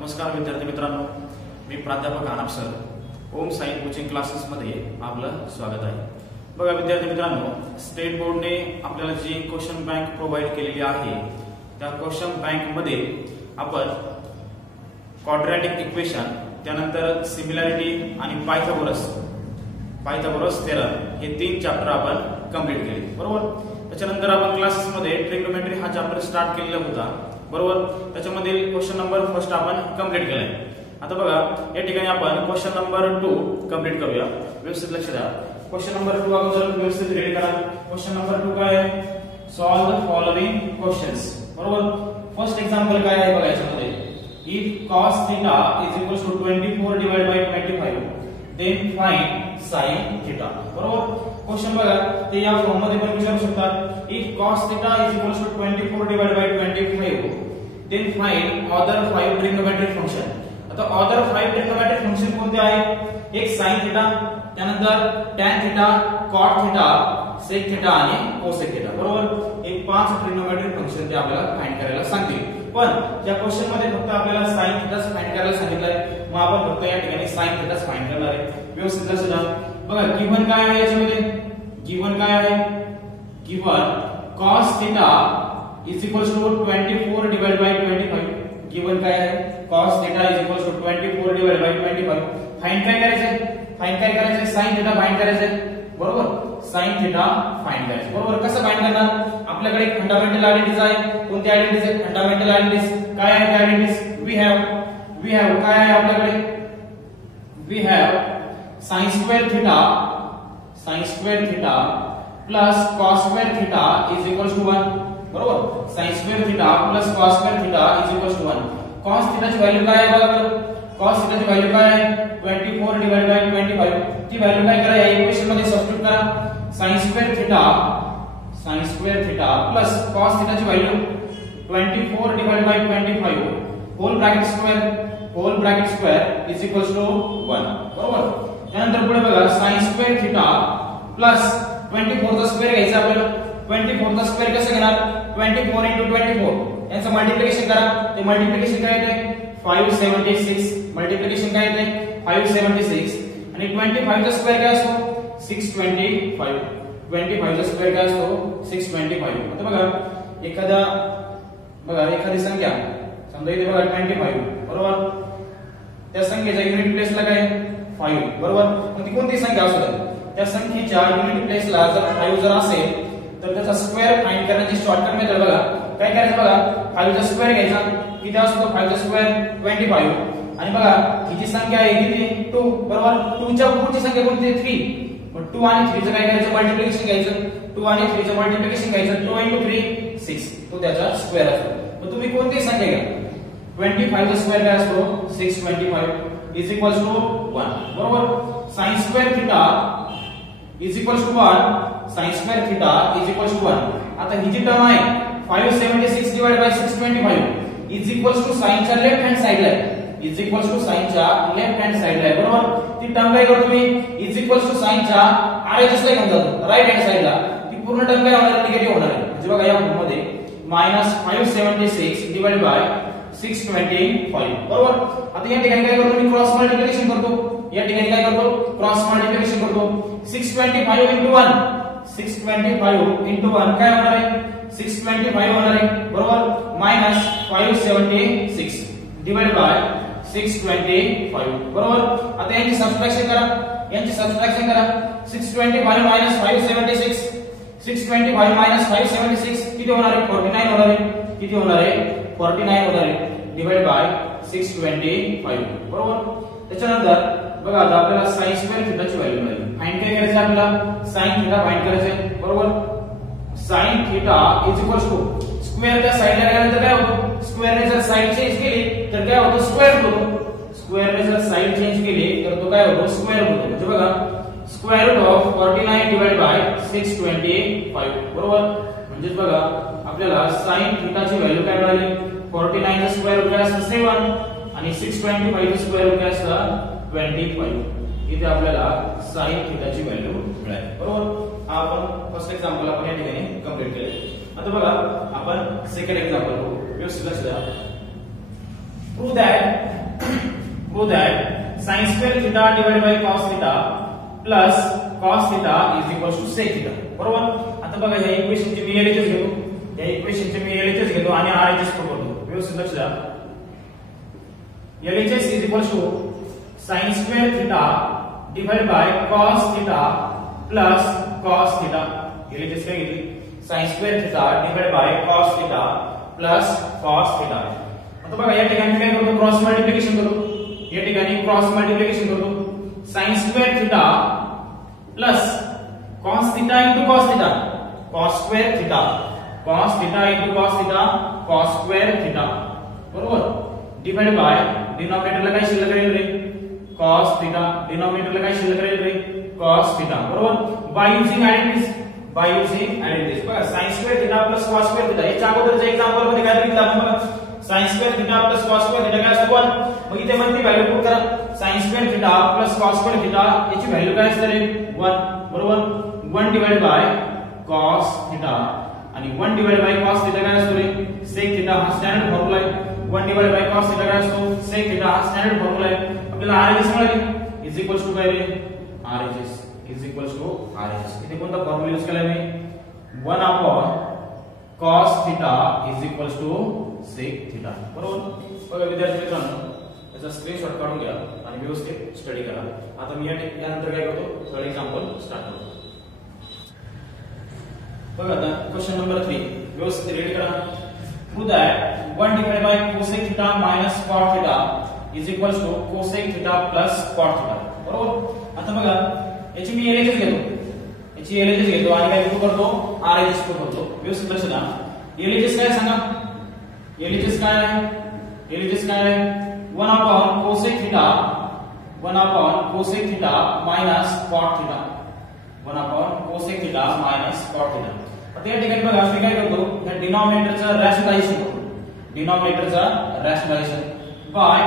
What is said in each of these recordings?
नमस्कार विद्यार्थी मित्रांनो, मी प्राध्यापक आनप सर, ओम साई कोचिंग क्लासेस मध्ये आपलं स्वागत आहे। बघा विद्यार्थी मित्रांनो, स्टेट बोर्डने आपल्याला जी क्वेश्चन बँक प्रोव्हाइड केलेली आहे त्या क्वेश्चन बँक मध्ये आपण क्वाड्रॅटिक इक्वेशन, त्यानंतर सिमिलॅरिटी आणि पायथागोरस थेरम हे 3 चॅप्टर आपण कंप्लीट केले, बरोबर। त्याच्यानंतर आपण क्लासेस मध्ये ट्रिग्नोमेट्री हा चॅप्टर स्टार्ट केलेला होता, बरोबर। त्याच्यामधील क्वेश्चन नंबर फर्स्ट आपण कंप्लीट केलाय। आता बघा या ठिकाणी आपण क्वेश्चन नंबर 2 कंप्लीट करूया। व्यवस्थित लक्ष द्या। क्वेश्चन नंबर 2 अगोदर व्यवस्थित रीड करा। क्वेश्चन नंबर 2 काय आहे? सॉल्व द फॉलोइंग क्वेश्चंस, बरोबर। फर्स्ट एक्झाम्पल काय आहे बघा याच्यामध्ये, if cos theta is equal to 24 divide by 25 then find sin theta, बरोबर। क्वेश्चन बघा ते या फॉर्म मध्ये पण विचारू शकतात। If cos theta is equal to 24 divide by 25 then find other 5 trigonometric function. आता अदर 5 ट्रिग्नोमेट्रिक फंक्शन कोणते आहेत? एक sin थीटा, त्यानंतर tan theta, cot theta, sec theta आणि cosec थीटा, बरोबर। हे 5 ट्रिग्नोमेट्रिक फंक्शन ते आपल्याला फाइंड करायला सांगतील। पण या क्वेश्चन मध्ये फक्त आपल्याला sin थीटाच फाइंड करायला सांगितलंय, मग आपण फक्त या ठिकाणी sin थीटाच फाइंड करणार आहे। व्यवस्थित लक्ष द्या। बघा गिवन काय आहे याच्यामध्ये? गिवन काय आहे? Given cos theta is equal to 24 divide by 25। Given काय आहे? cos theta is equal to 24 divide by 25। Find काय करायचंय? sin थीटा फाइंड करायचंय, बरोबर। sin थीटा फाइंड करायचं, बरोबर। कसं फाइंड करणार? आपल्याकडे फंडामेंटल आयडेंटिटीज आहे। कोणती आयडेंटिटीज आहेत? Fundamental identities. काय आहेत आयडेंटिटीज? वी हॅव काय आहे आपल्याकडे? We have sin square theta plus cos square theta is equal to 1, बरोबर। sin square theta plus cos square theta is equal to 1। cos थीटाची व्हॅल्यू काय आहे बघा? cos थीटाची व्हॅल्यू काय आहे? 24 डिवाइड बाय 25। ती व्हॅल्यू काय करा? या इक्वेशन मध्ये सबस्टिट्यूट करा। sin square theta plus cos थीटाची value 24 divide by 25 whole bracket square is equal to 1, बरोबर। त्यानंतर पुढे बघा sin स्क्वेअर थीटा प्लस 24 चा स्क्वेअर घ्यायचा आपल्याला। 24 चा स्क्वेअर कसं घेणार? 24 into 24 यांचं मल्टिप्लिकेशन करा। ते मल्टिप्लिकेशन काय येते? 576। मल्टिप्लिकेशन काय येते? 576 आणि 25 चा स्क्वेअर काय असतो? 625। 25 चा स्क्वेअर काय असतो? 625। आता बघा एखादी संख्या समजा इथे बघा 25, बरोबर। त्या संख्येच्या युनिट प्लेसला काय? 5, बरोबर। मग ती कोणती संख्या असू दे, त्या संख्येच्या युनिट प्लेसला जर 5 जर असेल तर त्याचा स्क्वेअर फाइंड करण्याची शॉर्टकट मेथड बघा काय करायचं? बघा 5 चा स्क्वेअर घ्यायचा। किती असतो 5 चा स्क्वेअर? 25। आणि बघा ही जी संख्या आहे किती? 2, बरोबर। 2 च्या पुढची संख्या कोणती? 3। मग 2 आणि 3 चं काय करायचं? मल्टिप्लिकेशन घ्यायचं। 2 आणि 3 चं मल्टिप्लिकेशन घ्यायचं। 2 into 3 6, तो त्याचा स्क्वेअर असतो। मग तुम्ही कोणती संख्या घ्या, 25 चा स्क्वेअर काय असतो? 625 इज इक्वल टू 1, बरोबर। sin square theta is equal to 1, sin square theta is equal to 1। आता ही जी टर्म आहे 576 divide by 625 is equal to sin च्या लेफ्ट हँड साइडला आहे, इज इक्वल टू sin च्या लेफ्ट हँड साइडला आहे, बरोबर। ती टर्म काय करतो मी? इज इक्वल टू sin च्या RHS ला घेऊन जातो, राइट हँड साइडला। ती पूर्ण टर्म काय होणार? निगेटिव्ह होणार आहे। म्हणजे बघा या फॉर्म मध्ये -576 डिवाइड बाय 625, बरोबर। आता या ठिकाणी काय करतो मी? क्रॉस मल्टिप्लिकेशन करतो। या ठिकाणी काय करतो? क्रॉस मल्टिप्लिकेशन करतो। 625 into 1, 625 into 1 काय होणार आहे? 625 होणार आहे, बरोबर। -576 डिवाइड बाय 625, बरोबर। आता यांची सबट्रॅक्शन करा। 625 minus 576, 625 minus 576 किती होणार आहे? 49 होणार आहे। किती होणार आहे? 49 होणार आहे डिवाइड बाय 625, बरोबर। त्याच्यानंतर बघा आता आपल्याला sin स्क्वेअर थीटाची व्हॅल्यू मिळाली। फाइंड काय करायचं आपल्याला? sin थीटा फाइंड करायचं, बरोबर। sin theta is equal to square त्या साइडला गेल्यानंतर काय होतं? स्क्वेअरने जर साइड चेंज केली तर काय होतं? स्क्वेअर होतो। स्क्वेअरने जर साइड चेंज केली तर तो काय होतो? स्क्वेअर होतो। म्हणजे बघा square root of 49 divide by 625, बरोबर। म्हणजे बघा आपल्याला sin थीटाची व्हॅल्यू काय मिळाली? 49 चा स्क्वेअर रूट काय असतं? 7 आणि 625 चा स्क्वेअर रूट काय असतं? 25। इथे आपल्याला sin थीटाची व्हॅल्यू मिळाली, बरोबर। हा आपण फर्स्ट एक्झाम्पल आपण या ठिकाणी कंप्लीट केले। आता बघा आपण सेकंड एक्झाम्पल बघू। व्यवस्थित लक्ष द्या। Prove that prove that sin square theta divided by cos theta plus cos theta is equal to sec theta. बरोबर. आता बघा या इक्वेशनचे मी LHS घेतो, या इक्वेशनचे मी LHS घेतो आणि RHS करतो. व्यवस्थित लक्ष द्या. LHS is equal to sin square theta divided by cos theta plus cos theta. LHS काय घेतली? sin square theta divided by cos theta plus cos theta. आता बघा या ठिकाणी काय करतो? क्रॉस मल्टिप्लिकेशन करतो. या ठिकाणी क्रॉस मल्टिप्लिकेशन करतो. sin square theta plus cos theta into cos theta, cos square theta, cos theta into cos theta, cos square theta. बरोबर. डिवाइड बाय डिनॉमिनेटरला काय शिल्लक राहील रे? cos theta. डिनॉमिनेटरला काय शिल्लक राहील रे? cos theta. बरोबर. By using identities, by using identities. बघा sin square theta plus cos square theta याच्या अगोदरच्या एक्झाम्पल मध्ये काय दिलं आपण बघा. sin square theta plus cos square theta काय असतो 1. मग इथे पण ती व्हॅल्यू पुट करा. sin square theta plus cos square theta याची व्हॅल्यू काय असते रे? 1. बरोबर. 1 डिवाइड बाय cos थिटा आणि 1 डिवाइड बाय cos थिटा काय असतो रे? sec theta. हा स्टँडर्ड फॉर्म्युला आहे. 1 डिवाइड बाय cos थिटा काय असतो? sec theta. हा स्टँडर्ड फॉर्म्युला आहे. आपल्याला RHS मिळाली इज इक्वल्स टू काय रे? RHS is equals to RHS. इथे कोणता फॉर्म्युला यूज केलाय मी? 1 upon cos theta is equals to sec theta. बरोबर. बघा विद्यार्थी मित्रांनो याचा स्क्रीनशॉट काढून घ्या आणि व्यवस्थित स्टडी करा. आता मी यानंतर काय करतो? थर्ड एक्झाम्पल स्टार्ट करतो. बघा आता क्वेश्चन नंबर 3 व्यवस्थित रीड करा. Prove that 1 divided by cosec theta minus cot theta is equals to cosec theta plus cot theta. बरोबर. आता बघा याची मी LHS घेतो, याची LHS घेतो आणि काय करतो? RHS करतो. व्यवस्थित लक्ष द्या. LHS काय सांगा? LHS काय आहे? LHS काय आहे? 1 upon cosec theta, 1 upon cosec theta minus cot theta, 1 upon cosec theta minus cot theta. आता या ठिकाणी बघा मी काय करतो? या डिनॉमिनेटरचा रॅशनलायझेशन करतो. डिनॉमिनेटरचा rationalization by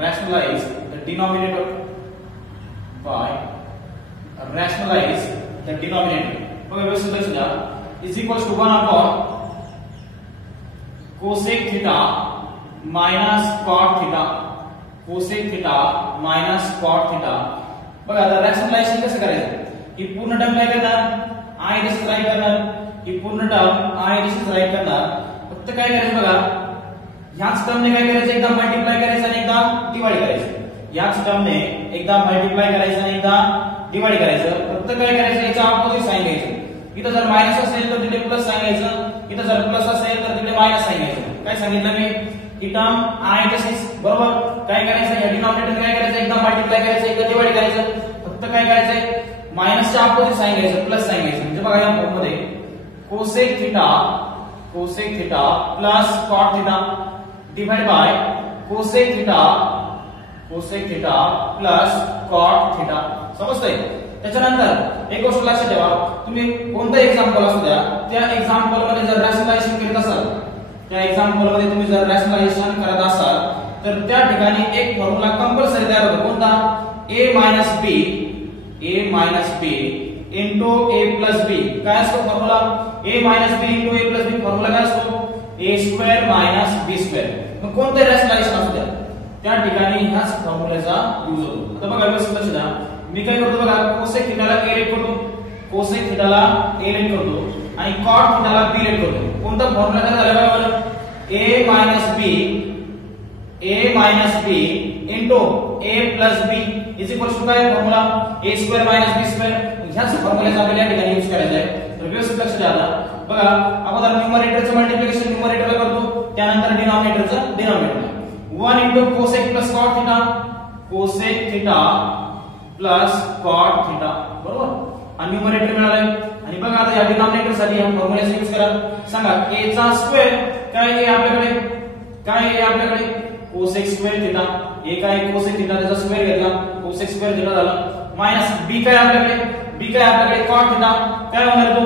rationalize the denominator by rationalize the denominator. बघा व्यवस्थित लक्ष द्या. is equals to 1 upon cosec theta minus cot theta, cosec theta minus cot theta. बघा आता रॅशनलायझेशन कसं करायचं? ही पूर्ण टर्म काय करणार? RHS राईट करणार. ही पूर्ण टर्म RHS राईट करणार. फक्त काय करायचं बघा, ह्याच टर्मने काय करायचं? एकदा मल्टिप्लाय करायचं आणि एकदा डिवाइड करायचं. याच टर्मने एकदा मल्टिप्लाय करायचं आणि एकदा डिवाइड करायचं. फक्त काय करायचं? याचा ऑपोजिट साइन घ्यायचं. इथं जर मायनस असेल तर तिथे प्लस साइन घ्यायचं, इथं जर प्लस असेल तर तिथे मायनस साइन घ्यायचं. काय सांगितलं मी? ही टर्म RHS बरोबर. काय करायचं? या डिनॉमिनेटर काय करायचं? एकदा मल्टिप्लाय करायचं, एकदा डिवाइड करायचं. फक्त काय करायचंय? मायनसच्या ऑपोजिट साइन घ्यायचं, प्लस साइन घ्यायचं. म्हणजे बघा या फॉर्म मध्ये cosec theta plus cot theta divide by cosec theta plus cot theta. समजतंय? त्याच्यानंतर एक गोष्ट लक्षात ठेवा, तुम्ही कोणतं एक्झाम्पल असू द्या, त्या एक्झाम्पल मध्ये जर रॅशनलायझेशन करत असाल, त्या एक्झाम्पल मध्ये तुम्ही जर रॅशनलायझेशन करत असाल तर त्या ठिकाणी एक फॉर्म्युला कंपल्सरी तयार होतो. कोणता? a minus b into a plus b. काय असतो formula? a minus b into a plus b. Formula काय असतो? a square minus b square. मग कोणते रॅशनलायझेशन असू द्या त्या ठिकाणी ह्याच फॉर्म्युल्याचा यूज होतो. आता बघा व्यवस्थित लक्ष द्या. मी काय करतो बघा, cosec थिटाला a लेट करतो, cosec थिटाला a लेट करतो आणि cot थिटाला b लेट करतो. कोणता फॉर्म्युला काय झाला बघा? a minus b into a plus b is equal to काय formula? a square minus b square. ह्याच फॉर्म्युल्याचा आपल्याला या ठिकाणी यूज करायचा आहे. तर व्यवस्थित लक्ष द्या. आता बघा अगोदर न्यूमरेटरचं मल्टिप्लिकेशन न्यूमरेटरला करतो, त्यानंतर डिनॉमिनेटरचं डिनॉमिनेटरला. 1 into cosec plus cot theta, cosec theta plus cot theta. बरोबर. आणि न्यूमरेटर मिळालाय. आणि बघा आता या डिनॉमिनेटर साठी या फॉर्म्युल्याचा यूज करा. सांगा a चा स्क्वेअर काय आहे आपल्याकडे? काय आहे आपल्याकडे? cosec square theta. a काय? cosec थिटा, त्याचा स्क्वेअर घेतला, cosec स्क्वेअर थिटा झाला. मायनस b काय आपल्याकडे? b काय आपल्याकडे? cot theta. काय होणार तो?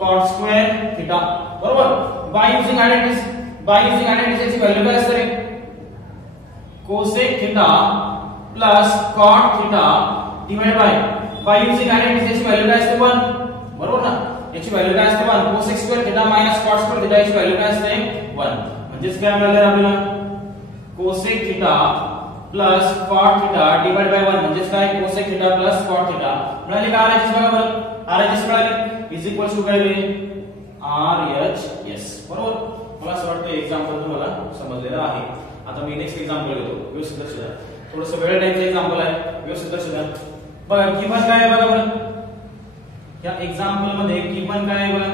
cot square theta. बरोबर. बाय युजिंग आयडेंटिटीज ची व्हॅल्यू काय असते? cosec theta plus cot theta divide by using identities ची व्हॅल्यू काय असते? 1. बरोबर ना. याची व्हॅल्यू काय असते 1 cos square theta minus cot square theta याची व्हॅल्यू काय असते 1 म्हणजेच काय मिळालं आपल्याला cosec theta plus cot theta divide by 1 म्हणजेच काय cosec theta plus cot theta मिळाले का RHS बघा बरं RHS मिळाले इज इक्वल टू काय होईल RHS बरोबर मला असं वाटतं एक्झाम्पल तुम्हाला समजलेलं आहे आता मी नेक्स्ट एक्झाम्पल घेतो व्यवस्थित लक्ष द्या थोडंसं वेळ टाईपचं एक्झाम्पल आहे व्यवस्थित लक्ष द्या बघा गिवन काय आहे बघा बरं या एक्झाम्पल मध्ये गिवन काय आहे बघा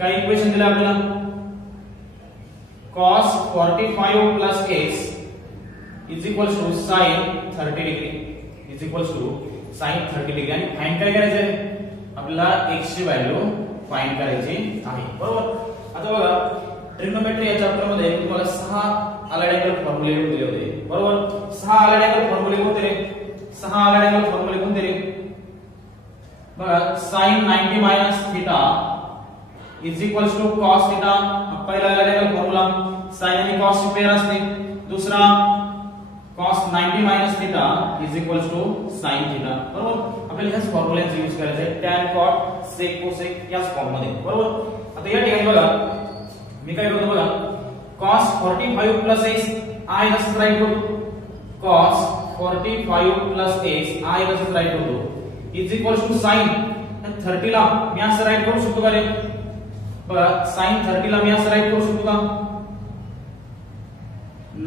काय इक्वेशन दिलं आपल्याला cos 45 plus x is equal to sin 30 degree is equal to sin 30 degree आणि फाइंड काय करायचं आहे आपल्याला x ची व्हॅल्यू फाइंड करायची आहे बरोबर आता बघा ट्रिग्नोमेट्री या चॅप्टर मध्ये तुम्हाला 6 अलाइड अँगल फॉर्म्युले दिले होते बरोबर 6 अलाइड अँगल फॉर्म्युले कोणते रे 6 अलाइड अँगल फॉर्म्युले कोणते रे बघा sin 90 minus theta is equal to cos theta पहिला अलाइड अँगल फॉर्म्युला sin आणि cos ची पेयर असते दुसरा cos 90 minus theta is equal to sin theta बरोबर आपल्याला ह्याच फॉर्म्युलाचा यूज करायचा आहे tan cot sec cosec याच फॉर्म मध्ये बरोबर आता या ठिकाणी बघा मी काय करतो बघा cos 45 plus x I जसं राईट करतो cos 45 plus x I जसं राईट करतो is equal to sin 30 ला मी असं राईट करू शकतो का रे बघा sin 30 ला मी असं राईट करू शकतो का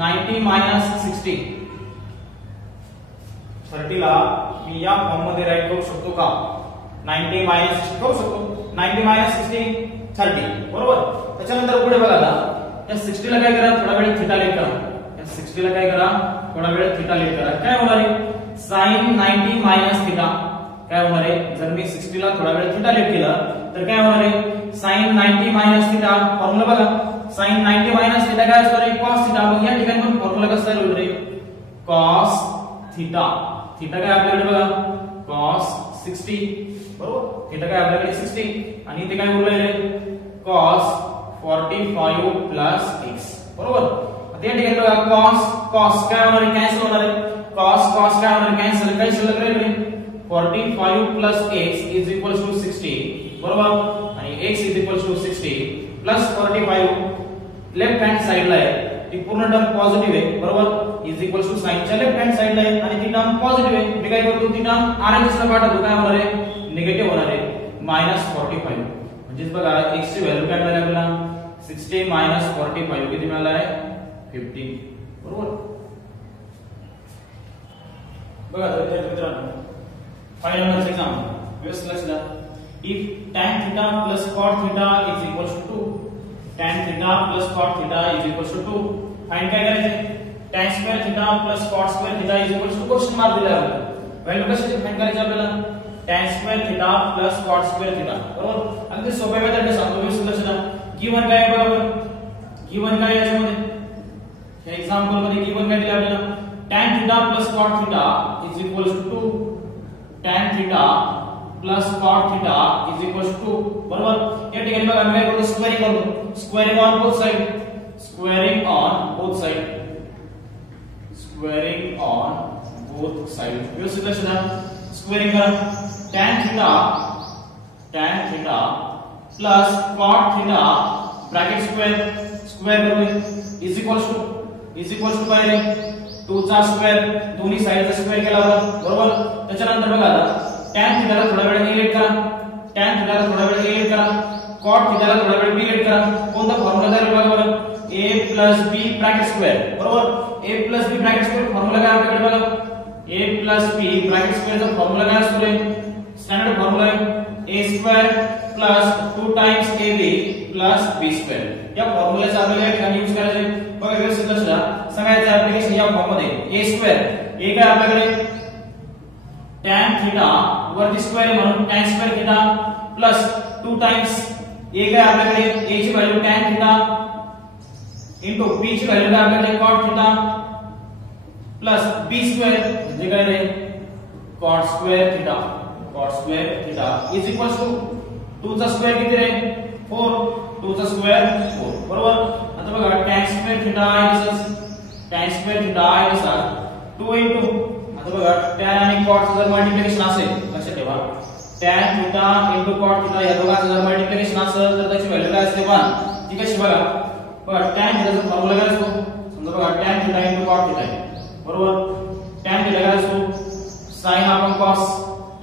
90 minus 60 30 ला मी या फॉर्म मध्ये राईट करू शकतो का 90 minus 60 करू शकतो 90 minus 60 30 बरोबर त्याच्यानंतर पुढे बघा आता या 60 ला काय करा थोडा वेळ थीटा लेट करा या 60 ला काय करा थोडा वेळ थीटा लेट करा काय होणार आहे sin 90 minus थीटा काय होणार आहे जर मी 60 ला थोडा वेळ थीटा लेट केला तर काय होणार आहे sin 90 minus थीटा फॉर्म्युला बघा sin 90 minus थीटा काय असणार आहे cos थीटा मग या ठिकाणी पण फॉर्म्युला कसा आहे रे cos थीटा थीटा काय आपल्याकडे बघा cos 60 बरोबर थीटा काय आपल्याकडे 60 आणि इथे काय उरले cos 45 plus x बरोबर आता या ठिकाणी बघा cos काय होणार आहे कॅन्सल होणार आहे cos काय होणार आहे कॅन्सल काय शिल्लक राहील 45 plus x is equal to 60 बरोबर आणि x is equal to 60 plus 45 left hand साइडला आहे ती पूर्ण टर्म पॉझिटिव्ह आहे बरोबर इज इक्वल टू साइन च्या लेफ्ट हँड साइडला आहे आणि ती टर्म पॉझिटिव्ह आहे मी काय करतो ती टर्म RHS ला पाठवतो काय होणार आहे निगेटिव्ह होणार आहे -45 म्हणजे बघा x ची व्हॅल्यू काय मिळाली आपल्याला 60 -45 किती मिळाला आहे 50 बरोबर बघा तर मित्रांनो फायनल नंबर एक्झाम व्यवस्थित लक्ष द्या if tan theta plus cot theta is equal to 2 tan theta plus cot theta is equal to 2 find काय करायचे tan square theta plus cot square theta is equal to question mark दिला आहे value कशी find करायची आपल्याला tan square theta plus cot square theta बरोबर अगदी सोप्या मेथडने सांगतो व्यवस्थित लक्ष द्या गिवन काय आहे बरोबर गिवन काय याच्यामध्ये या एक्झाम्पल मध्ये गिवन काय दिलं आपल्याला tan theta plus cot theta is equal to 2 tan theta plus cot theta is equal to 2 बरोबर या ठिकाणी बघा मी काय करतो squaring on both side squaring on both side व्यवस्थित लक्ष द्या स्क्वेअरिंग करा tan theta plus cot theta bracket square करू इज इक्वल टू काय रे 2 चा स्क्वेअर दोन्ही साइडचा स्क्वेअर केला होता बरोबर त्याच्यानंतर बघा आता tan थीटा ला थोडा वेळ निगेट करा tan थीटा ला थोडा वेळ निगेट करा cot थीटा ला थोडा वेळ निगेट करा कोणता फॉर्म्युला जाईल बघा बरं a + b ब्रॅकेट स्क्वेअर बरोबर a + b bracket square formula काय आपल्याकडे बघा a + b ब्रॅकेट स्क्वेअर चा फॉर्म्युला काय असतो रे स्टँडर्ड फॉर्म्युला आहे a² + 2 टाइम्स ab + b² या फॉर्म्युल्याचा आपल्याला या ठिकाणी यूज करायचा आहे बघा व्यवस्थित लक्ष द्या सगळ्याचे ऍप्लिकेशन या फॉर्म मध्ये a² a काय आपल्याकडे tan थीटा वरती स्क्वेअर आहे म्हणून tan square theta plus 2 times a काय आपल्याकडे a ची value tan theta into b ची व्हॅल्यू काय आपल्याकडे cot थीटा प्लस b² म्हणजे काय रे cot square theta is equal to 2 चा स्क्वेअर किती रे 4 2 चा स्क्वेअर 4 बरोबर आता बघा tan स्क्वेअर थीटा आहे 2 इनटू आता बघा tan आणि cot जर मल्टिप्लिकेशन असेल लक्षात ठेवा tan theta into cot theta या दोघांचं जर मल्टिप्लिकेशन असेल तर त्याची व्हॅल्यू काय असते 1. ती कशी बघा, tan थिटाचा फॉर्म्युला काय असतो, समजा बघा tan theta into cot theta आहे बरोबर. tan थिटा काय असतो sin upon cos,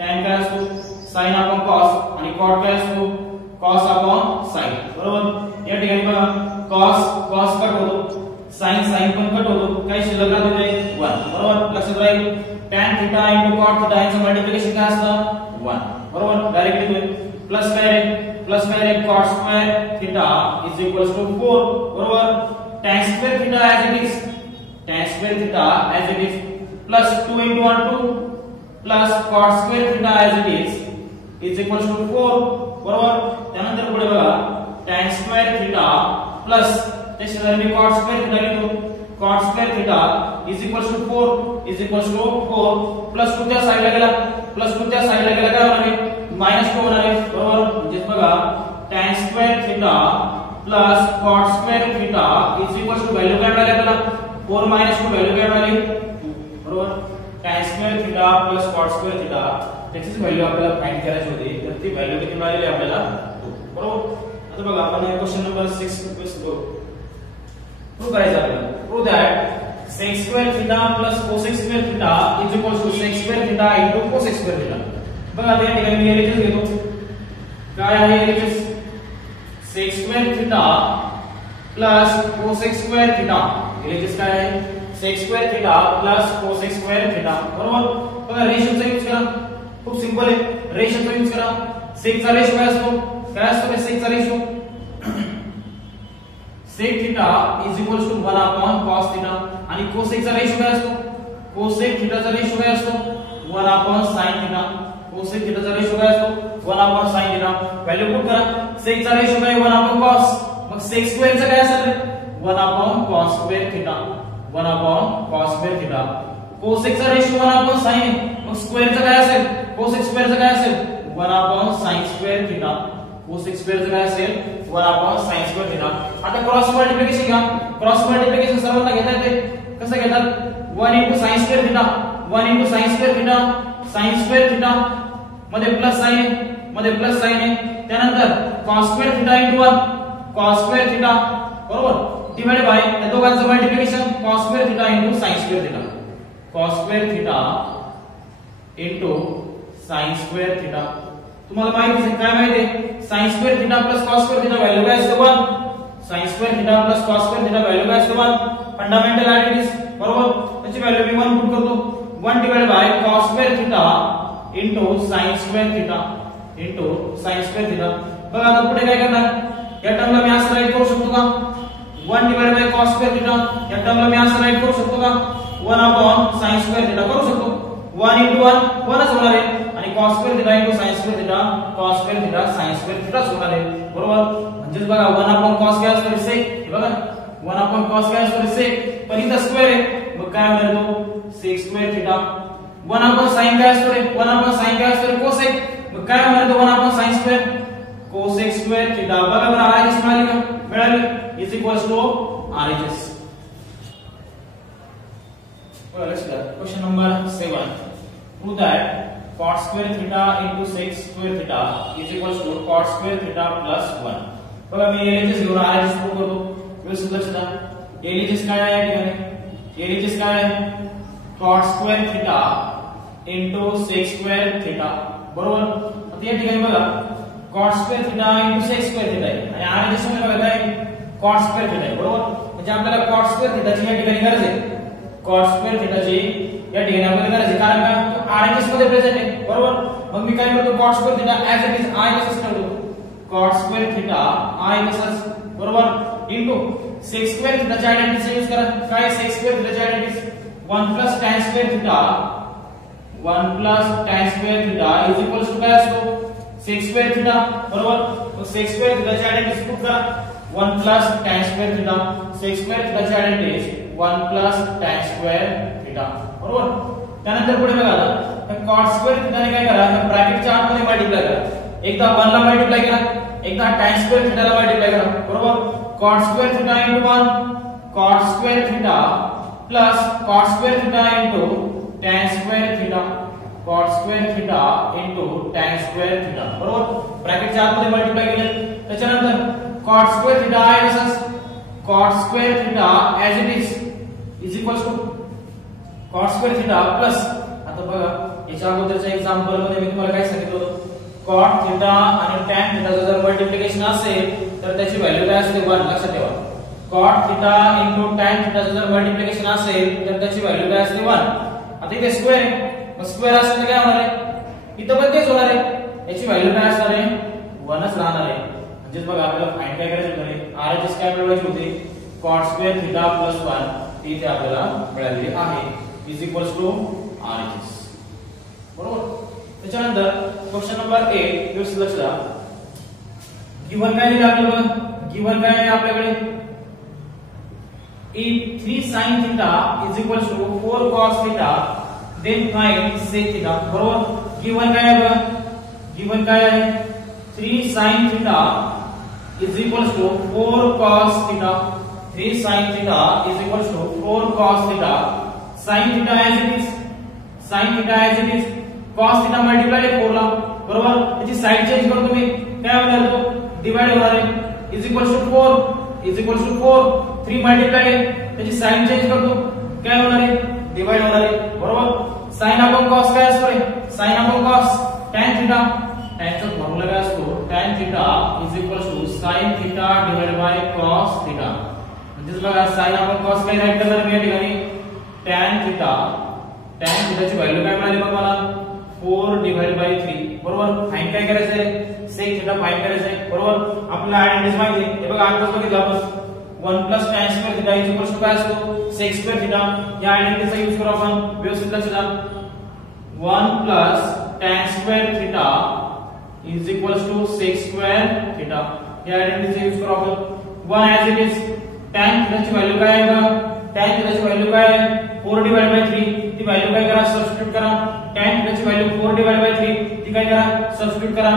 tan काय असतो sin upon cos आणि cot काय असतो cos upon sin बरोबर. या ठिकाणी बघा cos कट होतो, sin पण कट होतो, काय शिल्लक राहते 1 बरोबर. लक्षात राहील tan theta into cot theta यांचं मल्टिप्लिकेशन काय असतं 1 बरोबर. डायरेक्टली लिहूया प्लस काय रे cot square theta is equals to 4 बरोबर. tan square theta as it is plus 2 into 1 2 plus cot square theta as it is equals to 4 बरोबर. त्यानंतर पुढे बघा tan स्क्वेअर थिटा प्लस त्याच्या मी cot स्क्वेअर थिटा घेतो, cot square theta is equals to 4 plus 2 त्या साइडला गेला काय होणार आहे -2 होणार आहे बरोबर. म्हणजे बघा tan square theta plus cot square theta is equals to value काय मिळाली आपल्याला 4 2 व्हॅल्यू काय मिळाली 2 बरोबर. tan square theta plus cot square theta त्याचीच व्हॅल्यू आपल्याला फाइंड करायची होती, तर ती व्हॅल्यू किती मिळालेली आपल्याला 2 बरोबर. आता बघा आपण क्वेश्चन नंबर 6 प्रूव्ह करायचं आपल्याला. Prove that sec square theta plus cosec square theta is equals to sec square theta into cosec square theta. बघा आता या ठिकाणी मी एलएचएस घेतो, काय आहे LHS sec square theta plus cosec square theta. LHS काय आहे sec square theta plus cosec square theta बरोबर. बघा रेशोचा यूज करा, खूप सिंपल आहे, रेशोचा यूज करा. sec चा रेशो काय असतो sec चा ratio sec theta is equals to 1 upon cos theta आणि cosec चा रेशो काय असतो cosec थिटा चा रेशो काय असतो 1 upon sin theta. cosec theta चा रेशो काय असतो 1 upon sin theta. Value put करा, sec चा रेशो काय 1 अपॉन cos, मग sec स्क्वेअर चा काय असेल 1 upon cos square theta 1 upon cos square theta. cosec चा रेशो 1 अपॉन sin, मग स्क्वेअर चा काय असेल cosec स्क्वेअर चा काय असेल 1 upon sin square theta. cosec square चा काय असेल 1 अपॉन sin स्क्वेअर थिटा. आता क्रॉस मल्टिप्लिकेशन घ्या, क्रॉस मल्टिप्लिकेशन सर्वांना घेता येते, कसं घेतात 1 into sin square theta 1 into sin square theta sin square theta मध्ये प्लस साइन आहे त्यानंतर cos square theta into 1 cos square theta बरोबर डिवाइड बाय या दोघांचं multiplication cos square theta into sin square theta cos square theta into sin square theta. तुम्हाला माहिती आहे काय माहिती आहे sin square theta plus cos square theta value काय असते 1. sin square theta plus cos square theta value काय असते 1. फंडामेंटल आयडेंटिटीज बरोबर. त्याची व्हॅल्यू मी 1 पुट करतो 1 डिवाइड bye cos square theta into sin square theta into sin square theta. बघा आता पुढे काय करणार, या टर्मला मी असं राईट करू शकतो का 1 डिवाइड बाय cos स्क्वेअर थिटा, या टर्मला मी असं राईट करू शकतो का 1 अपॉन sin स्क्वेअर थिटा करू शकतो. 1 into 1 1च होणार आहे आणि cos square theta into sin square theta cos square theta sin square थिटाच होणार आहे बरोबर. म्हणजे बघा 1 अपॉन cos काय असतो sec, हे बघा 1 अपॉन cos काय असतो sec, पण इथं स्क्वेअर आहे मग काय होणार तो sec square theta. 1 upon sin काय असतो रे 1 अपॉन sin काय असतो cosec, मग काय होणार तो 1 upon sin square cosec square theta. बघा बरं RHS मिळाली is equals to RHS. Question number 7. Prove that cot square theta into sec square theta is equals to cot square theta plus 1. बघा मी LHS घेऊन RHS prove करतो, व्यवस्थित लक्ष द्या. LHS काय आहे ठिकाणी LHS काय आहे cot square theta into sec square theta बरोबर. आता या ठिकाणी बघा cot square theta into sec square theta आहे आणि RHS मध्ये बघा काय cot square theta आहे बरोबर. म्हणजे आपल्याला cot square theta ची या ठिकाणी गरज आहे, cot square theta ची या ठिकाणी आपल्याला गरज आहे कारण का RHS मध्ये प्रेझेंट आहे बरोबर. मग मी काय करतो cot square theta as it is I तसंच ठेवतो cot square theta I तसंच बरोबर इनटू sec square theta ची आयडेंटिटी यूज करा. काय sec square theta ची identity 1 plus tan square theta 1 plus tan square theta is equals to काय असतो sec square theta बरोबर. मग sec square theta ची आयडेंटिटी पुट करा 1 plus tan square theta sec square theta ची identity 1 plus tan square theta बरोबर. त्यानंतर पुढे बघा आता cot square theta ने काय करा ब्रॅकेटच्या आतमध्ये मल्टिप्लाय करा, एकदा 1 ला मल्टिप्लाय करा एकदा tan square theta ला मल्टिप्लाय करा बरोबर. cot square theta into 1 cot square theta plus cot square theta into tan square theta cot square theta into tan square theta, बरोबर. ब्रॅकेटच्या आतमध्ये मल्टिप्लाय केले. त्याच्यानंतर cot स्क्वेअर थिटा आहे तसंच cot square theta as it is equals to cot square theta plus, आता बघा याच्या अगोदरच्या एक्झाम्पल मध्ये मी तुम्हाला काय सांगितलं होतं, cot थिटा आणि tan थिटाचं जर मल्टिप्लिकेशन असेल तर त्याची व्हॅल्यू काय असते 1. लक्षात ठेवा. cot थिटा इनटू tan थिटाचं जर मल्टिप्लिकेशन असेल तर त्याची व्हॅल्यू काय असते 1. आता इथे स्क्वेअर आहे, मग स्क्वेअर असेल तर काय होणार आहे, इथं पण तेच होणार आहे, याची व्हॅल्यू काय असणार आहे 1च राहणार आहे. म्हणजे बघा आपल्याला फाइंड काय करायचं होतं, RHS काय मिळवायची होती, cot स्क्वेअर थिटा प्लस 1 इथे आपल्याला मिळालेली आहे इज इक्वल्स टू RHS, बरोबर. त्याच्यानंतर क्वेश्चन नंबर 1 व्यवस्थित लक्ष द्या. गिवन काय दिलं आपल्याला, गिवन काय आहे आपल्याकडे, if 3 sin theta is equal to 4 cos theta then find sec theta, बरोबर. गिवन काय आहे, गिवन काय आहे, 3 sin theta is equal to 4 cos theta, 3 sin theta is equal to 4 cos theta, sin theta as it is, sin theta as it is, cos theta multiply 4 ला, बरोबर. त्याची side change करतो मी, काय होणार तो डिवाइड होणार आहे is equal to 4 is equal to 4, 3 multiply त्याची साइन चेंज करतो, काय होणार आहे डिवाइड होणार आहे, बरोबर. sin अपॉन cos काय असतो रे, sin upon cos tan theta, tan चा फॉर्म्युला काय असतो, tan theta is equal to sin theta divide bye cos theta. म्हणजे बघा sin अपॉन cos काय राईट करणार मी या ठिकाणी tan थीटा, tan थीटाची व्हॅल्यू काय मिळाली बघा मला 4 डिवाइड बाय 3, बरोबर. फाइंड काय करायचं आहे, sec थीटा फाइंड करायचं आहे, बरोबर. आपल्याला आयडेंटिटी माहिती आहे, हे बघा आताच बघितलं आपण 1 plus tan square theta is equal to काय असतो sec स्क्वेअर थीटा. या आयडेंटिटीचा यूज करू आपण, व्यवस्थित लक्ष द्या. 1 plus tan square theta is equal to sec square theta. या आयडेंटिटीचा यूज करू आपण. 1 ऍज इट इज, tan थीटाची व्हॅल्यू काय आहे बघा, tan थीटाची व्हॅल्यू काय आहे 4 डिवाइड बाय 3, ती व्हॅल्यू काय करा सबस्टिट्यूट करा. tan थीटाची व्हॅल्यू 4 डिवाइड बाय 3, ती काय करा सबस्टिट्यूट करा.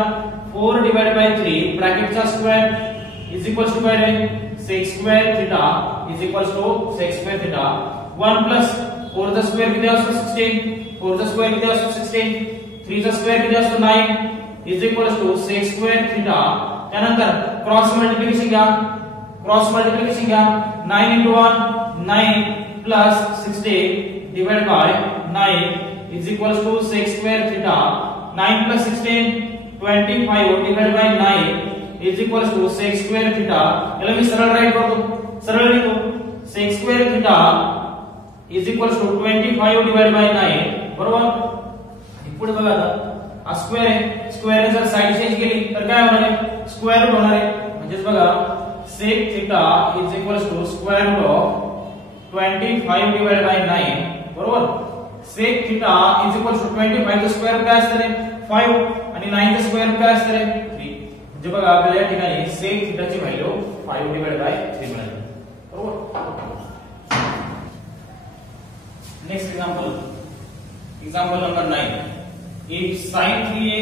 4 डिवाइड बाय 3 ब्रॅकेटचा स्क्वेअर इज इक्वल टू काय आहे sec square theta is equal to sec square theta. 1 plus 4 चा स्क्वेअर किती असतो 16, 4 चा स्क्वेअर किती असतो 16, 3 चा स्क्वेअर किती असतो 9 is equal to sec square theta. त्यानंतर क्रॉस मल्टिप्लिकेशन घ्या, क्रॉस मल्टिप्लिकेशन घ्या. 9 into 1 9 plus 16 divide by 9 is equal to sec square theta. 9 plus 16 25 divide by 9 is equal to sec square theta. याला मी सरळ राईट करतो, सरळ लिहितो sec square theta is equal to 25 divide by 9, बरोबर. पुढे बघा आता स्क्वेअर आहे, स्क्वेअर जर साइड चेंज केली तर काय होणार आहे स्क्वेअर रूट होणार आहे. म्हणजे बघा sec theta is equal to square root of 25 divide by 9, बरोबर. sec theta is equal to 25 चा स्क्वेअर काय असणार आहे 5 आणि 9 चा स्क्वेअर काय असणार आहे 3. म्हणजे बघा आपल्याला या ठिकाणी sec थीटाची व्हॅल्यू 5 डिवाइड बाय 3 मिळाली, बरोबर. Next example, example number 9. If sin 3a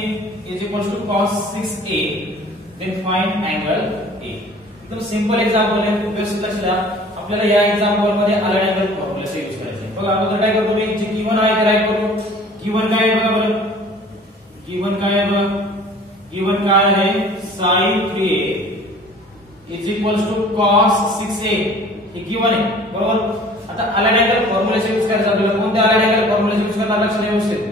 is equal to cos 6a then find angle a. एकदम सिंपल एग्जांपल आहे, व्यवस्थित लक्ष द्या. आपल्याला या एग्जांपल मध्ये अलाइन अँगल फॉर्म्युला यूज करायचा आहे. बघा अगोदर काय करतो मी, जे गिवन आहे ते राईट करतो. गिवन काय आहे बघा बरं, गिवन काय आहे बघा, गिवन काय आहे sin 3a is equal to cos 6a, हे गिवन आहे, बरोबर. आता अलाइन अँगल फॉर्म्युला यूज करायचा आपल्याला. कोणत्या अलाइन अँगल फॉर्म्युला यूज करणार लक्ष द्या व्यवस्थित.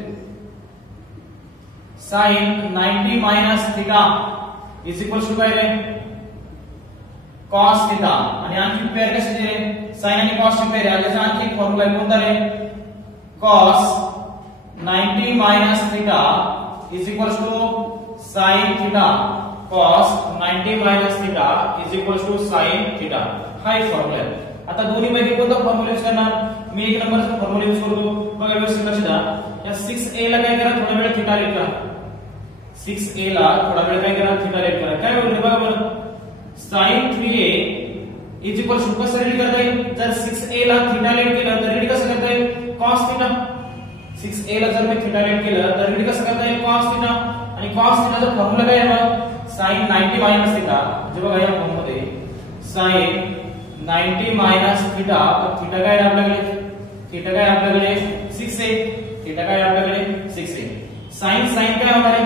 sin 90 minus theta is equal to काय आहे cos theta. आणि आणखी पेअर कशी दिले sin आणि cos ची पेअर आहे. त्याचा आणखी फॉर्म्युला कोणता आहे cos 90 minus theta is equal to sin theta. cos 90 minus theta is equal to sin theta. हा एक फॉर्म्युला आहे. आता दोन्ही पैकी कोणता फॉर्म्युला यूज करणार, मी एक नंबरचा फॉर्म्युला यूज करतो. बघा व्यवस्थित लक्ष द्या. या 6a ला काय करा थोडा वेळ थीटा लेट करा. 6a ला थोडा वेळ काय करा थीटा लेट करा. काय होईल बघा बरं, sin 3a is equal to कसं रीड करता येईल, जर 6a ला थीटा लेट केलं तर रीड कसं करता येईल cos थीटा. 6a ला जर मी थीटा लेट केलं तर रीड कसं करता येईल cos थीटा. आणि cos थीटाचा फॉर्म्युला काय आहे बघा sin 90 minus थीटा. म्हणजे बघा या फॉर्म मध्ये sin 90 minus थीटा, तर थीटा काय आहे आपल्याकडे, थीटा काय आपल्याकडे 6a. थीटा काय आपल्याकडे 6a sin काय होणार आहे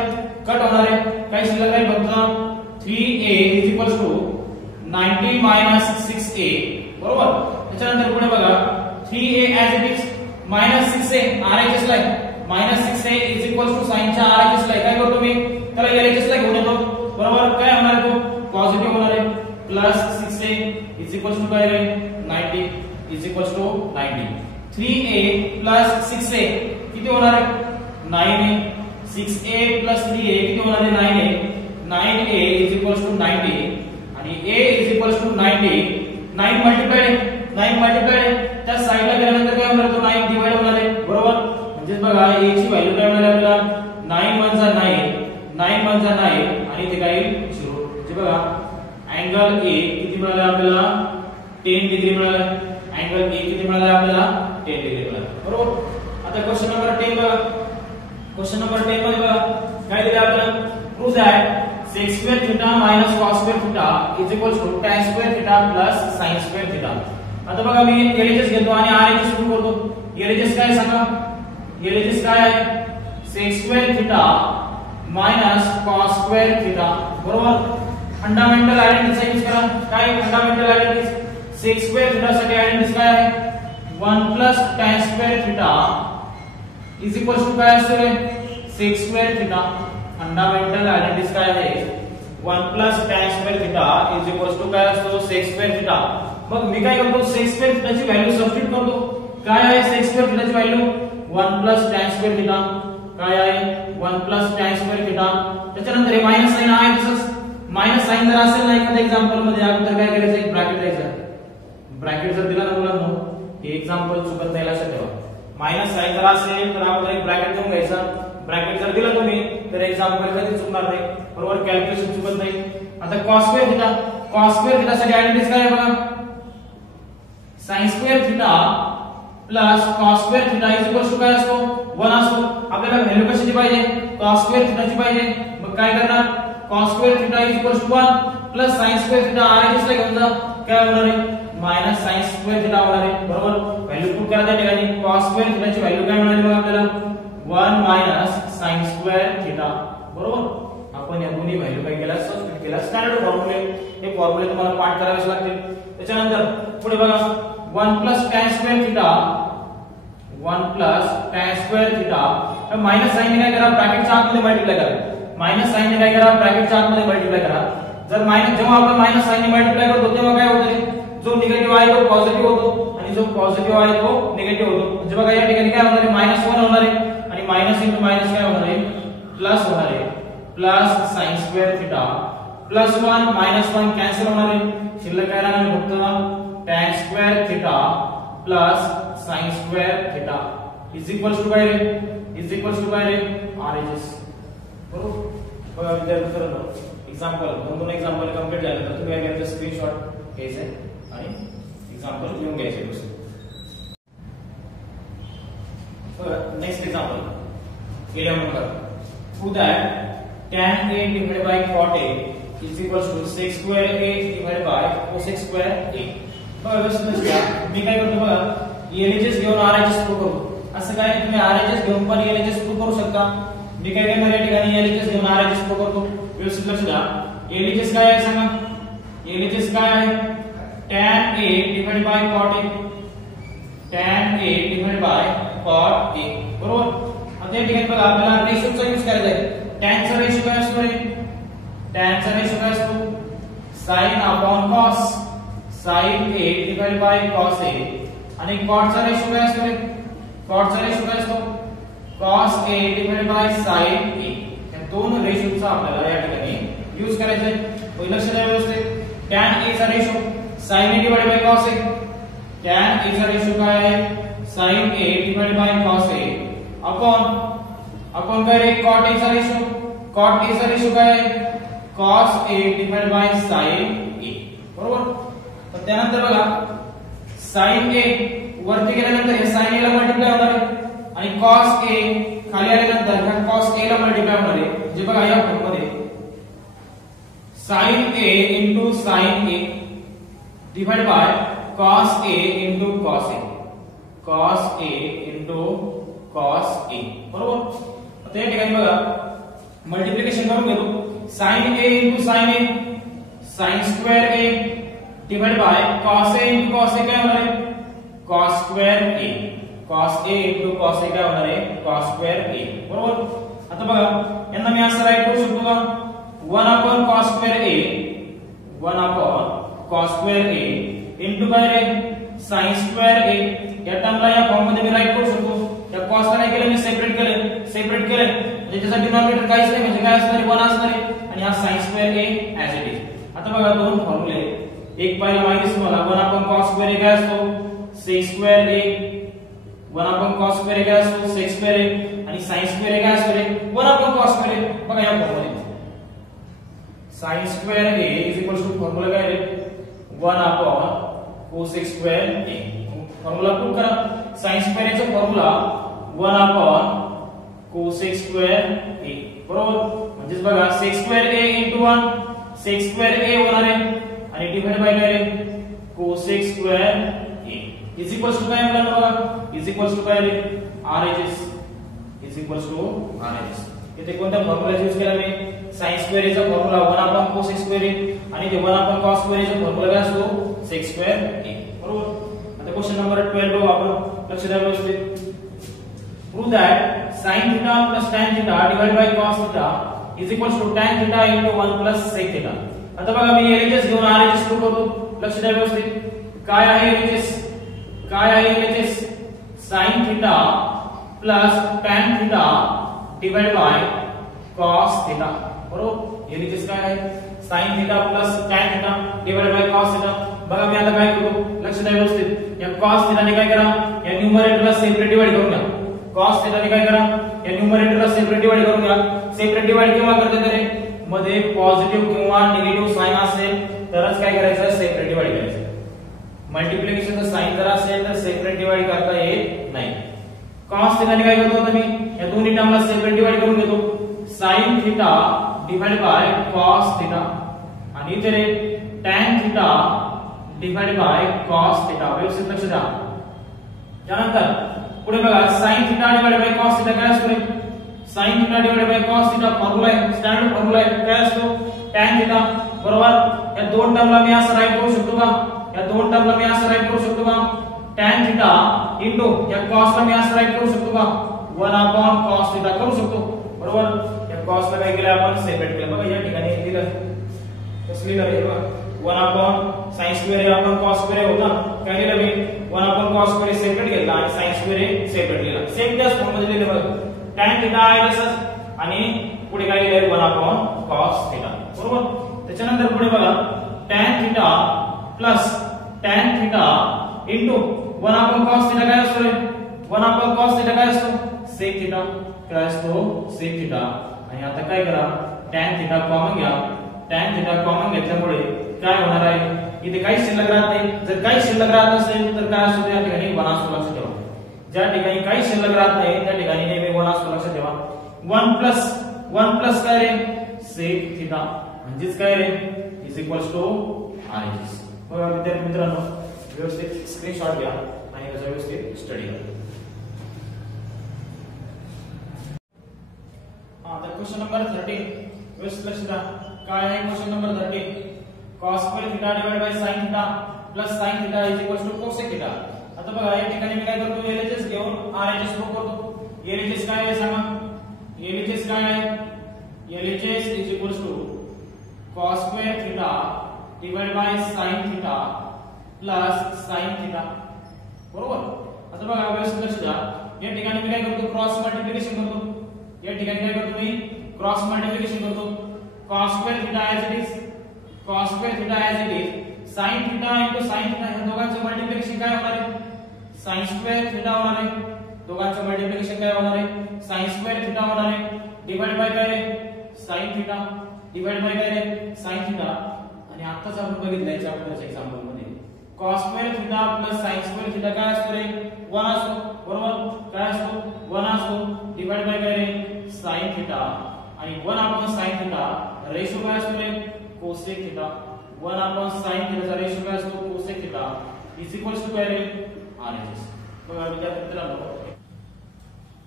कट होणार आहे काय शिल्लक राहील फक्त 3a 90 6a बरोबर त्याच्यानंतर पुढे बघा 3a as it is -6a RHS ला -6a sin च्या RHS ला काय करतो मी त्याला LHS ला घेऊन येतो बरोबर काय होणार आहे तो पॉझिटिव्ह होणार आहे +6a काय आहे 90 90 3a 6a किती होणार आहे 9a 6a 3a किती होणार आहे 9a 9a 90 आणि a 90 9 मल्टिप्लाइड त्या साइडला गेल्यानंतर काय होणार तो 9 डिवाइड होणार आहे बरोबर म्हणजे बघा a ची व्हॅल्यू काय होणार आहे आपल्याला 9 1 9 आणि ते काय 0 म्हणजे बघा अँगल a किती मिळाला आपल्याला 10 डिग्री मिळाला अँगल a किती मिळाला आपल्याला 10 डिग्री मिळाला बरोबर आता क्वेश्चन नंबर 10 बघा क्वेश्चन नंबर 10 मध्ये बघा काय दिलं आपल्याला prove that sec square theta minus cos square theta is equals to tan square theta plus sin square theta आता बघा मी LHS घेतो आणि RHS सुरू करतो LHS काय सांगा LHS काय आहे sec square theta minus cos square theta बरोबर फंडामेंटल आयडेंटिटीज यूज करा काय fundamental identities sec square theta साठी आयडेंटिटीज काय आहे 1 plus tan square theta is equals to काय असते sec square theta fundamental identities काय आहे 1 plus tan square theta is equals to काय असतो sec square theta मग मी काय करतो sec square theta ची व्हॅल्यू सबस्टिट्यूट करतो काय आहे sec square theta ची value 1 plus tan square theta काय आहे 1 plus tan square theta त्याच्यानंतर हे मायनस साइन आहे तसंच मायनस साइन जर असेल ना एखाद्या एक्झाम्पल मध्ये अगोदर काय करायचं एक ब्रॅकेट द्यायचा ब्रॅकेट जर दिला ना मुलांनो हे एक्झाम्पल चुकत नाही लक्षात ठेवा मायनस साइन जर असेल तर अगोदर एक ब्रॅकेट घेऊन घ्यायचा ब्रॅकेट जर दिला तुम्ही तर एक्झाम्पल कधी चुकणार नाही बरोबर कॅल्क्युलेशन चुकत नाही आता cos square theta साठी आयडेंटिटीज काय आहे बघा sin square theta plus cos square theta is equal to काय असतो 1 असतो आपल्याला व्हॅल्यू कशाची पाहिजे cos square theta ची पाहिजे मग काय करणार cos square theta is equal to 1 plus sin square theta RHS ला घेऊन जा काय होणार आहे minus sin square theta होणार आहे बरोबर व्हॅल्यू पुट करा त्या ठिकाणी cos square theta ची व्हॅल्यू काय मिळाली बघा आपल्याला 1 minus sin square theta बरोबर आपण या दोन्ही व्हॅल्यू काय केला सबस्टिट्यूट केला स्टँडर्ड फॉर्म्युले हे फॉर्म्युले तुम्हाला पाठ करावेच लागतील त्याच्यानंतर पुढे बघा 1 plus tan square theta 1 plus tan square theta तर मायनस साइन ने काय करा ब्रॅकेटच्या आतमध्ये मल्टिप्लाय करा मायनस साइन ने काय करा ब्रॅकेटच्या आतमध्ये मल्टिप्लाय करा जर मायनस जेव्हा आपण मायनस साइन ने मल्टिप्लाय करतो तेव्हा काय होते जो निगेटिव्ह आहे तो पॉझिटिव्ह होतो आणि जो पॉझिटिव्ह आहे तो निगेटिव्ह होतो म्हणजे बघा या ठिकाणी काय होणार आहे -1 होणार आहे आणि मायनस इंटू मायनस काय होणार आहे प्लस होणार आहे plus sin square theta +1 -1 cancel होणार आहे शिल्लक काय राहणार फक्त tan square theta plus sin square theta is equals to काय रे RHS बरोबर बघा विद्यार्थ्यांनो एक्झाम्पल दोन एक्झाम्पल कंप्लीट झाले तर तुम्ही काय करायचं स्क्रीनशॉट घ्यायचे आणि एक्झाम्पल लिहून घ्यायचे बघा next example 11 number prove that tan a divided by cot a is equals to sec square a divided by cosec square a बघा व्यवस्थित घ्या मी काय करतो बघा LHS घेऊन RHS प्रूव्ह करू असं काय तुम्ही RHS घेऊन पण LHS प्रूव्ह करू शकता मी काय करणार या ठिकाणी LHS घेऊन RHS प्रूव्ह करतो व्यवस्थित लक्ष द्या LHS काय आहे सांगा LHS काय आहे tan a divided by cot a tan a divided by cot a बरोबर आता या ठिकाणी बघा आपल्याला रेशोचा यूज करायचा आहे tan चा रेशो काय असतो रे tan चा रेशो काय असतो sin upon cos sin a divided by cos a आणि cot चा रेशो काय असतो रे cot चा रेशो काय असतो cos a divided by sin a या दोन रेशोचा आपल्याला या ठिकाणी यूज करायचा आहे पहिलं लक्ष द्या व्यवस्थित tan a चा ratio sin a divided by cos a tan a चा रेशो काय आहे sin a divided by cos a upon काय रे cot a चा रेशो काय आहे cos a divided by sin a बरोबर तर त्यानंतर बघा sin a वरती गेल्यानंतर हे sin a ला मल्टिप्लाय होणार आहे आणि cos a खाली आल्यानंतर ह्या cos a ला मल्टिप्लाय होणार आहे जे बघा या फॉर्म मध्ये sin a into sin a divided by cos a into cos a cos a into cos a बरोबर. आता या ठिकाणी बघा मल्टिप्लिकेशन करून घेतो. sin a into sin a sin square a divide by cos a into cos a काय होणार आहे cos square a cos a into cos a काय होणार आहे cos square a बरोबर. आता बघा यांना मी असं राईट करू शकतो का 1 upon cos square a 1 upon cos square a into काय रे sin square a या टर्मला या फॉर्म मध्ये मी राईट करू शकतो. त्या cos ला काय केलं मी सेपरेट केलं म्हणजे त्याचा डिनॉमिनेटर काहीच नाही म्हणजे काय असणार आहे 1 असणार आहे आणि हा sin square a as it is. आता बघा दोन फॉर्म्युले एक पहिला माहिती तुम्हाला 1 upon cos square a काय असतो sec square a 1 upon cos square a काय असतो sec square a आणि sin square a काय असतो रे 1 upon cos square a. बघा या formula sin square a is equals to formula काय रे 1 upon cosec square a. Formula put करा. sin square a चा formula 1 upon cosec square a बरोबर. म्हणजे बघा sec square a into 1 sec square a होणार आहे आणि डिवाइड बाय काय रे cosec square a is equals to काय मिळालं बघा is equals to काय रे RHS is equals to RHS. इथे कोणत्या फॉर्म्युला यूज केला मी sin square a चा formula 1 upon cosec square a आणि ते 1 upon cos square a चा फॉर्म्युला काय असतो sec square a बरोबर. आता क्वेश्चन नंबर 12 बघू आपण लक्ष द्या व्यवस्थित. Prove that sin theta plus tan theta divided by cos theta is equals to tan theta into 1 plus sec theta. आता बघा मी LHS घेऊन RHS प्रूव्ह करतो. लक्ष द्या व्यवस्थित. काय आहे LHS sin theta plus tan theta divided by cos theta बरोबर. LHS काय आहे sin theta plus tan theta divided by cos theta. बघा मी आता काय करतो लक्ष द्या व्यवस्थित. या cos theta ने काय करा या न्यूमरेटरला सेपरेट डिवाइड करून घ्या. cos theta ने काय करा या न्यूमरेटरला सेपरेट डिवाइड करून घ्या. सेपरेट डिवाइड केव्हा करते रे मध्ये पॉझिटिव्ह किंवा निगेटिव्ह साइन असेल तरच काय करायचं सेपरेट डिवाइड करायचं. मल्टिप्लिकेशनचा साइन जर असेल तर सेपरेट डिवाइड करता येत नाही. cos theta ने काय करतो आता मी या दोन्ही टर्मला सेपरेट डिवाइड करून घेतो. sin theta divide by cos theta आणि इथे रे tan theta divide by cos theta. व्यवस्थित लक्ष द्या. त्यानंतर पुढे बघा sin theta divide by cos theta काय असतो रे sin theta divide by cos theta formula आहे स्टँडर्ड फॉर्म्युला आहे काय असतो tan theta बरोबर. या दोन टर्मला मी असं राईट करू शकतो का या दोन टर्मला मी असं राईट करू शकतो का tan theta इनटू या cos ला मी असं राईट करू शकतो का 1 upon cos theta करू शकतो बरोबर. या cos ला काय केलं आपण सेपरेट केलं. बघा या ठिकाणी दिलं कसं लिहिलं रे बघा 1 upon sin square a upon cos square a होता काय लिहिलं मी 1 upon cos square a separate घेतला आणि sin square a सेपरेट लिहिला. सेम त्याच फॉर्म मध्ये लिहिलं बघा tan theta आहे तसंच आणि पुढे काय लिहिलंय 1 upon cos theta बरोबर. त्याच्यानंतर पुढे बघा tan theta plus tan theta into 1 upon cos theta काय असतो रे 1 upon cos theta काय असतो sec theta काय असतो sec theta. आणि आता काय करा tan theta कॉमन घ्या. tan theta कॉमन घेतल्यामुळे काय होणार आहे इथे काही शिल्लक राहत नाही. जर काही शिल्लक राहत असेल तर काय असतो या ठिकाणी 1 असतो लक्षात ठेवा. ज्या ठिकाणी काही शिल्लक राहत नाही त्या ठिकाणी नेहमी 1 असतो लक्षात ठेवा. 1 प्लस काय रे sec theta म्हणजेच काय रे इज इक्वल्स टू RHS. बघा विद्यार्थी मित्रांनो व्यवस्थित स्क्रीनशॉट घ्या आणि त्याचा व्यवस्थित स्टडी करा. आता क्वेश्चन नंबर 13 व्यवस्थित लक्ष द्या. काय आहे question number 13 cos square theta divided by sin theta plus sin theta is equals to cosec theta. आता बघा या ठिकाणी मी काय करतो LHS घेऊन RHS प्रूव्ह करतो. LHS काय आहे सांगा LHS काय आहे LHS is equals to cos square theta divided by sin theta plus sin theta बरोबर. आता बघा व्यवस्थित लक्ष द्या. या ठिकाणी मी काय करतो क्रॉस मल्टिप्लिकेशन करतो. या ठिकाणी काय करतो मी क्रॉस मल्टिप्लिकेशन करतो. cos square theta as it is cos square theta as it is sin theta into sin theta या दोघांचे मल्टिप्लिकेशन काय होणार आहे sin square theta होणार आहे. दोघांचे मल्टिप्लिकेशन काय होणार आहे sin square theta होणार आहे डिवाइड बाय काय रे sin theta डिवाइड बाय काय रे sin theta. आणि आताच आपण बघितलं याच्या अगोदरच्या एक्झाम्पल मध्ये cos square theta plus sin square theta काय असतो रे 1 असतो बरोबर. काय असतो 1 असतो डिवाइड बाय काय रे sin theta आणि 1 upon sin theta रेशो काय असतो रे cosec theta 1 upon sin theta चा रेशो काय असतो cosec theta is equals to काय रे RHS. बघा विद्यार्थी मित्रांनो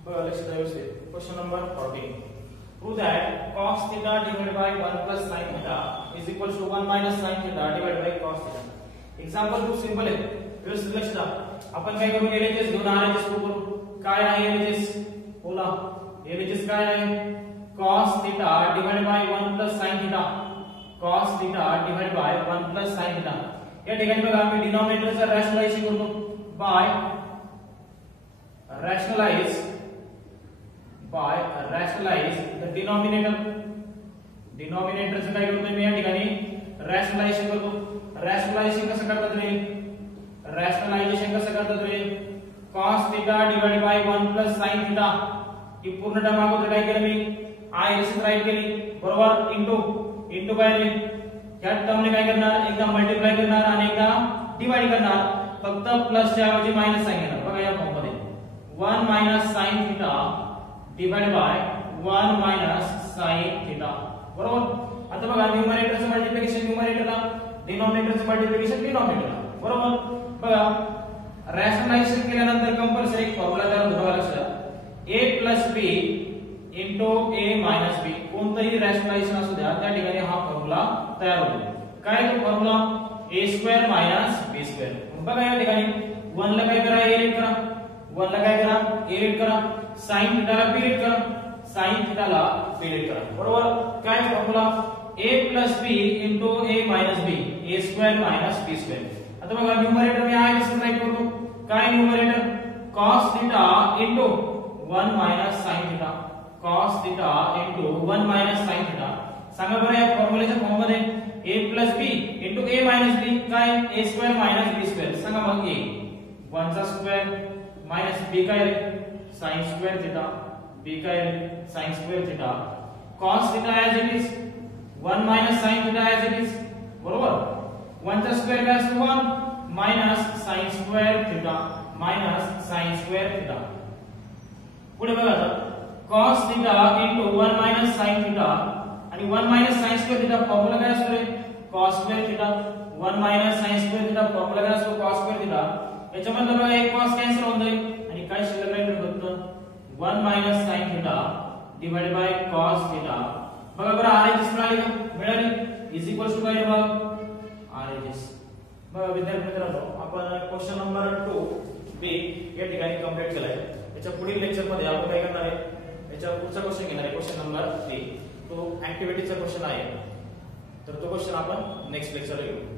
बघा लक्ष द्या व्यवस्थित. Question number 14. Prove that cos theta divided by 1 plus sin theta is equal to 1 minus sin theta divided by cos theta. Example खूप सिंपल आहे. व्यवस्थित लक्ष द्या. आपण काय करू LHS घेऊन RHS करू. काय आहे LHS? बोला. LHS काय आहे? cos theta divided by 1 plus sin theta. cos theta divided by 1 plus sin theta. या ठिकाणी बघा मी डिनॉमिनेटरचा रॅशनलाइजेशन करतो बाय rationalize the denominator. डिनॉमिनेटरचं काय करतो मी या ठिकाणी रॅशनलाइजेशन करतो. रॅशनलाइजेशन कसं करतात रे? रॅशनलाइजेशन कसं करतात रे? cos theta divided by 1 plus sin theta ही पूर्ण टर्म अगोदर काय केलं मी i राईट केली बरोबर इंटू काय रे या टर्मने काय करणार एकदा मल्टिप्लाय करणार आणि एकदा डिवाइड करणार फक्त प्लस च्या ऐवजी मायनस साइन घेणार बघा या फॉर्म मध्ये 1 minus sin theta divided by 1 minus sin theta बरोबर. आता बघा न्यूमरेटरचं मल्टिप्लिकेशन न्यूमरेटरला डिनॉमिनेटरचं मल्टिप्लिकेशन डिनॉमिनेटरला बरोबर. बघा रॅशनलाइजेशन केल्यानंतर कंपल्सरी एक फॉर्म्युला तयार होतो बघा लक्षात a plus b into a minus b कोणतंही रॅशनलाइजेशन असू द्या त्या ठिकाणी हा फॉर्म्युला तयार होतो. काय तो formula a square minus b square. बघा या ठिकाणी 1 ला काय करा a करा 1 ला काय करा a करा sin थीटा ला b करा sin थीटा ला b करा बरोबर. काय formula a plus b into a minus b a square minus b square. आता बघा न्यूमरेटर मी i सबट्रॅक्ट करतो काय numerator cos theta into 1 minus sin theta cos theta into 1 minus sin theta. सांगा बरं या फॉर्म्युलेच्या फॉर्म मध्ये a plus b into a minus b काय a square minus b square. सांगा मग a 1 चा स्क्वेअर minus b काय रे sin square theta b काय रे sin square theta cos theta as it is 1 minus sin theta as it is बरोबर. 1 चा square काय असतो 1 minus sin square theta minus sin square theta. पुढे बघा आता cos theta into 1 minus sin theta आणि 1 minus sin square theta formula काय असतो रे cos square theta 1 minus sin square theta formula काय असतो cos square theta. याच्यामध्ये बघा एक cos कॅन्सल होऊन जाईल आणि काय शिल्लक राहील फक्त 1 minus sin theta divided by cos theta. बघा बरं RHS मिळाली का मिळाली इज इक्वल टू काय बघा RHS. बघा विद्यार्थी मित्रांनो आपण क्वेश्चन नंबर 2 बी या ठिकाणी कंप्लीट केलाय. याच्या पुढील लेक्चर मध्ये आपण काय करणार आहे याच्या पुढचा क्वेश्चन घेणार आहे क्वेश्चन नंबर 3. तो ऍक्टिव्हिटीचा क्वेश्चन आहे तर तो क्वेश्चन आपण नेक्स्ट लेक्चरला घेऊ.